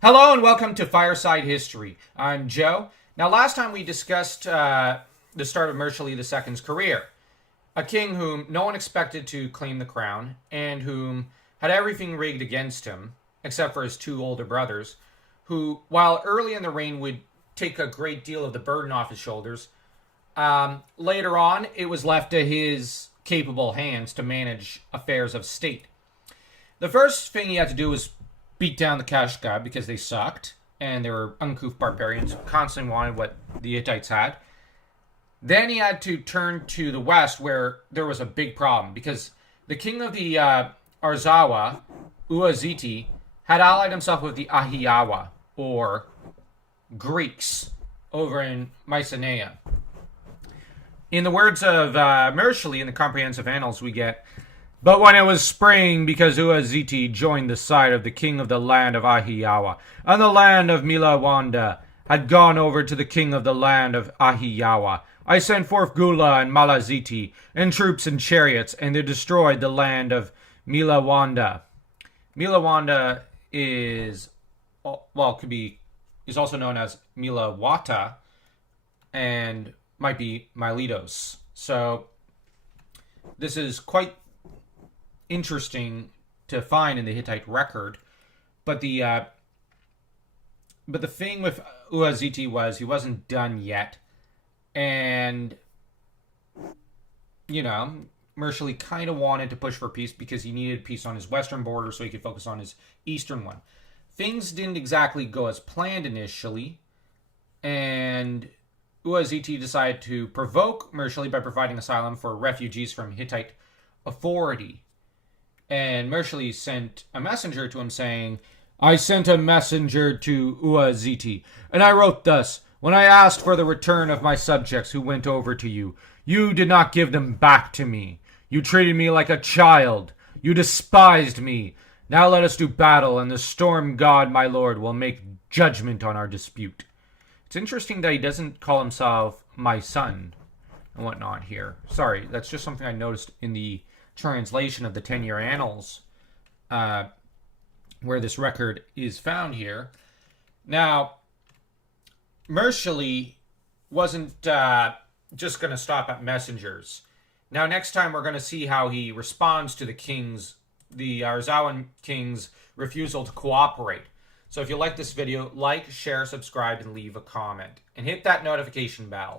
Hello and welcome to Fireside History. I'm Joe. Now, last time we discussed the start of Mursili II's career, a king whom no one expected to claim the crown and whom had everything rigged against him, except for his two older brothers, who, while early in the reign would take a great deal of the burden off his shoulders, later on it was left to his capable hands to manage affairs of state. The first thing he had to do was beat down the Kashgar because they sucked and they were uncouth barbarians who constantly wanted what the Hittites had. Then he had to turn to the west where there was a big problem because the king of the Arzawa, Uaziti, had allied himself with the Ahiyawa, or Greeks, over in Mycenae. In the words of Mursili in the Comprehensive Annals, we get, "But when it was spring, because Uaziti joined the side of the king of the land of Ahiyawa, and the land of Milawanda had gone over to the king of the land of Ahiyawa, I sent forth Gula and Malaziti, and troops and chariots, and they destroyed the land of Milawanda." Milawanda is, is also known as Milawata, and might be Miletos. So this is quite interesting to find in the Hittite record, but the thing with Uaziti was he wasn't done yet, and Mursili kind of wanted to push for peace because he needed peace on his western border so he could focus on his eastern one. Things didn't exactly go as planned initially, and Uaziti decided to provoke Mursili by providing asylum for refugees from Hittite authority. And Mursili sent a messenger to him saying, "I sent a messenger to Uaziti, and I wrote thus, when I asked for the return of my subjects who went over to you, you did not give them back to me. You treated me like a child. You despised me. Now let us do battle, and the storm god, my lord, will make judgment on our dispute." It's interesting that he doesn't call himself my son and whatnot here. Sorry, that's just something I noticed in the translation of the 10-year annals where this record is found here. Now, Mursili wasn't just going to stop at messengers. Now, next time we're going to see how he responds to the Arzawan king's refusal to cooperate. So if you like this video, like, share, subscribe, and leave a comment. And hit that notification bell.